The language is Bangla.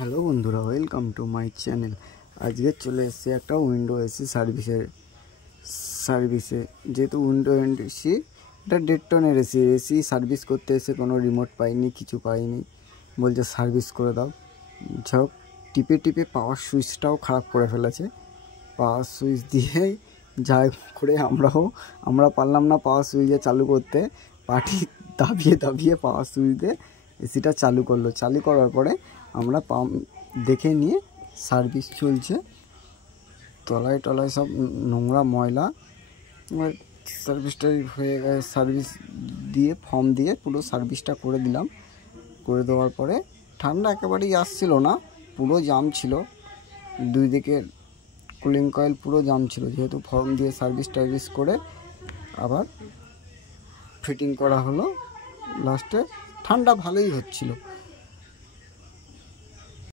হ্যালো বন্ধুরা, ওয়েলকাম টু মাই চ্যানেল। আজকে চলে এসেছে একটা উইন্ডো এসি সার্ভিসে। যেহেতু উইন্ডো এসি এটা 1.5 টনের এসি সার্ভিস করতে এসে কোনো রিমোট পাইনি, কিছু পাইনি, বলছে সার্ভিস করে দাও। যাই হোক, টিপে টিপে পাওয়ার সুইচটাও খারাপ করে ফেলেছে। পাওয়ার সুইচ দিয়ে যাই করে আমরা পারলাম না পাওয়ার সুইচে চালু করতে। পাটি দাবিয়ে দাবিয়ে পাওয়ার সুইচ দিয়ে এসিটা চালু করলো। চালু করার পরে আমরা পাম্প দেখে নিয়ে সার্ভিস চলছে, তলায় টলায় সব নোংরা ময়লা। সার্ভিসটা হয়ে গেছে, সার্ভিস দিয়ে ফর্ম দিয়ে পুরো সার্ভিসটা করে দিলাম। করে দেওয়ার পরে ঠান্ডা একেবারেই আসছিল না, পুরো জাম ছিল, দুই দিকে কুলিং কয়েল পুরো জাম ছিল। যেহেতু ফর্ম দিয়ে সার্ভিস করে আবার ফিটিং করা হলো, লাস্টে ঠান্ডা ভালোই হচ্ছিল।